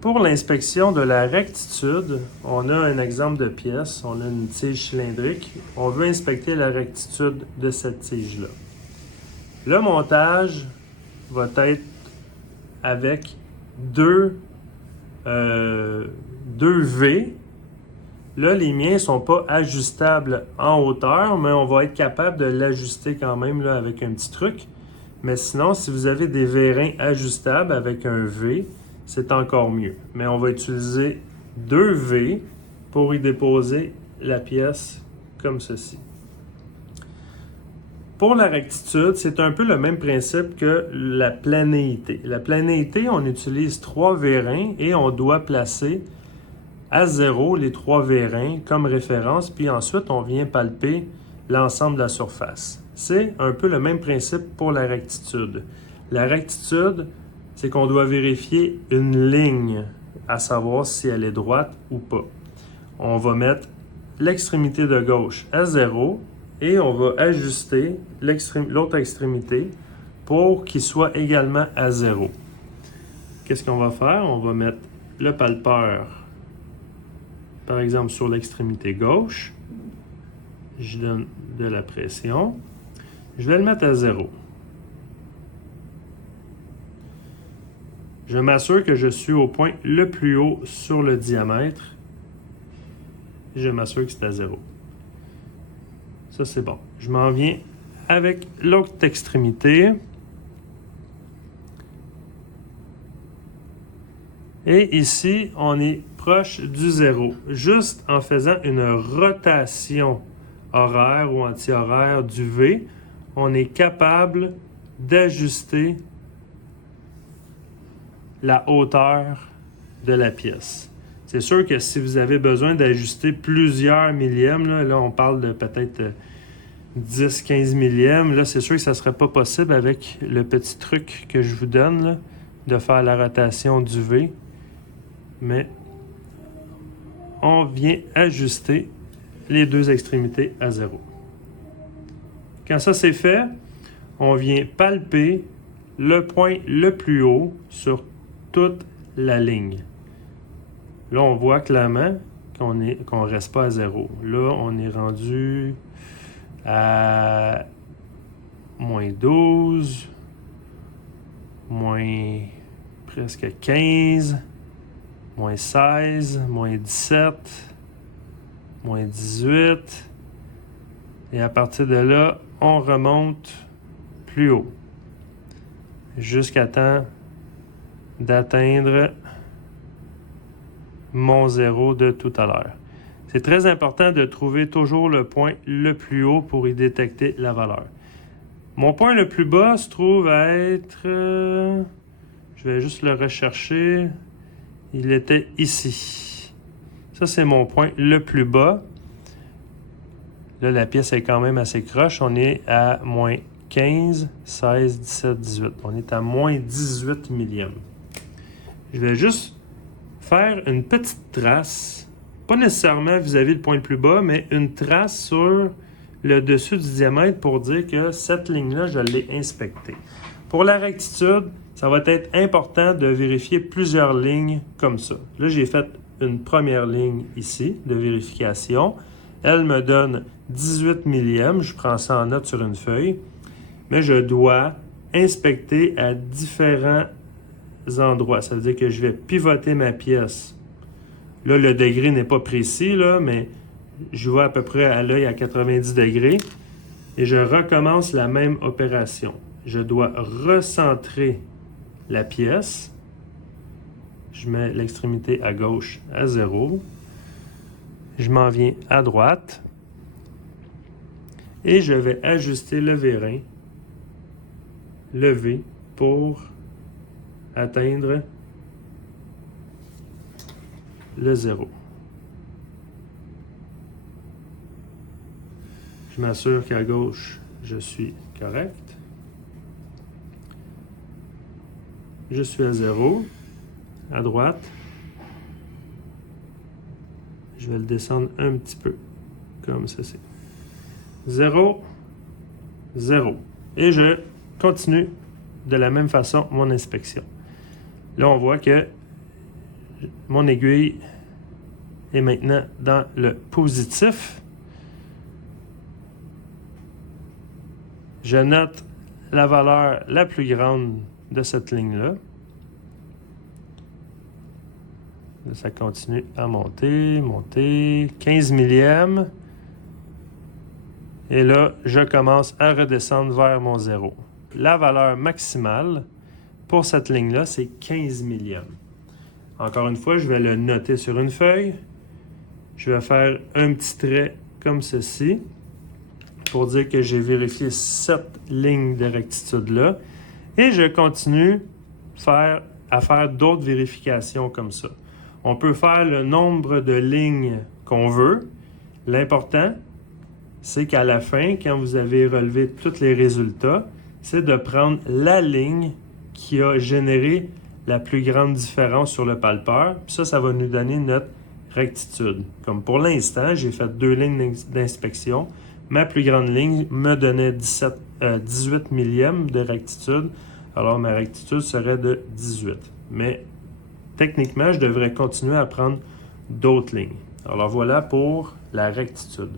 Pour l'inspection de la rectitude, on a un exemple de pièce, on a une tige cylindrique. On veut inspecter la rectitude de cette tige-là. Le montage va être avec deux V. Là, les miens ne sont pas ajustables en hauteur, mais on va être capable de l'ajuster quand même là, avec un petit truc. Mais sinon, si vous avez des vérins ajustables avec un V, c'est encore mieux. Mais on va utiliser deux V pour y déposer la pièce comme ceci. Pour la rectitude, c'est un peu le même principe que la planéité. La planéité, on utilise 3 vérins et on doit placer à 0 les 3 vérins comme référence, puis ensuite on vient palper l'ensemble de la surface. C'est un peu le même principe pour la rectitude. La rectitude, c'est qu'on doit vérifier une ligne, à savoir si elle est droite ou pas. On va mettre l'extrémité de gauche à 0 et on va ajuster l'autre extrémité pour qu'il soit également à 0. Qu'est-ce qu'on va faire? On va mettre le palpeur, par exemple, sur l'extrémité gauche. Je donne de la pression. Je vais le mettre à 0. Je m'assure que je suis au point le plus haut sur le diamètre. Je m'assure que c'est à 0. Ça, c'est bon. Je m'en viens avec l'autre extrémité. Et ici, on est proche du 0. Juste en faisant une rotation horaire ou anti-horaire du V, on est capable d'ajuster la hauteur de la pièce. C'est sûr que si vous avez besoin d'ajuster plusieurs millièmes, là on parle de peut-être 10-15 millièmes, là c'est sûr que ça ne serait pas possible avec le petit truc que je vous donne, là, de faire la rotation du V. Mais on vient ajuster les deux extrémités à 0. Quand ça c'est fait, on vient palper le point le plus haut sur toute la ligne. Là, on voit clairement qu'on ne reste pas à 0. Là, on est rendu à moins 12, moins presque 15, moins 16, moins 17, moins 18. Et à partir de là, on remonte plus haut jusqu'à temps d'atteindre mon 0 de tout à l'heure. C'est très important de trouver toujours le point le plus haut pour y détecter la valeur. Mon point le plus bas se trouve à être... je vais juste le rechercher. Il était ici. Ça, c'est mon point le plus bas. Là, la pièce est quand même assez croche. On est à moins 15, 16, 17, 18. On est à moins 18 millièmes. Je vais juste faire une petite trace, pas nécessairement vis-à-vis le point le plus bas, mais une trace sur le dessus du diamètre pour dire que cette ligne-là, je l'ai inspectée. Pour la rectitude, ça va être important de vérifier plusieurs lignes comme ça. Là, j'ai fait une première ligne ici de vérification. Elle me donne 18 millièmes. Je prends ça en note sur une feuille. Mais je dois inspecter à différents endroits. Ça veut dire que je vais pivoter ma pièce. Là, le degré n'est pas précis, là, mais je vois à peu près à l'œil à 90 degrés. Et je recommence la même opération. Je dois recentrer la pièce. Je mets l'extrémité à gauche à 0. Je m'en viens à droite. Et je vais ajuster le vérin, le V, pour atteindre le 0. Je m'assure qu'à gauche, je suis correct. Je suis à 0. À droite, je vais le descendre un petit peu, comme ceci. 0, 0. Et je continue de la même façon mon inspection. Là, on voit que mon aiguille est maintenant dans le positif. Je note la valeur la plus grande de cette ligne-là. Ça continue à monter, monter. 15 millièmes. Et là, je commence à redescendre vers mon zéro. La valeur maximale pour cette ligne-là, c'est 15 millièmes. Encore une fois, je vais le noter sur une feuille. Je vais faire un petit trait comme ceci pour dire que j'ai vérifié cette ligne de rectitude-là. Et je continue à faire d'autres vérifications comme ça. On peut faire le nombre de lignes qu'on veut. L'important, c'est qu'à la fin, quand vous avez relevé tous les résultats, c'est de prendre la ligne qui a généré la plus grande différence sur le palpeur. Puis ça va nous donner notre rectitude. Comme pour l'instant, j'ai fait 2 lignes d'inspection. Ma plus grande ligne me donnait 18 millièmes de rectitude. Alors, ma rectitude serait de 18. Mais techniquement, je devrais continuer à prendre d'autres lignes. Alors, voilà pour la rectitude.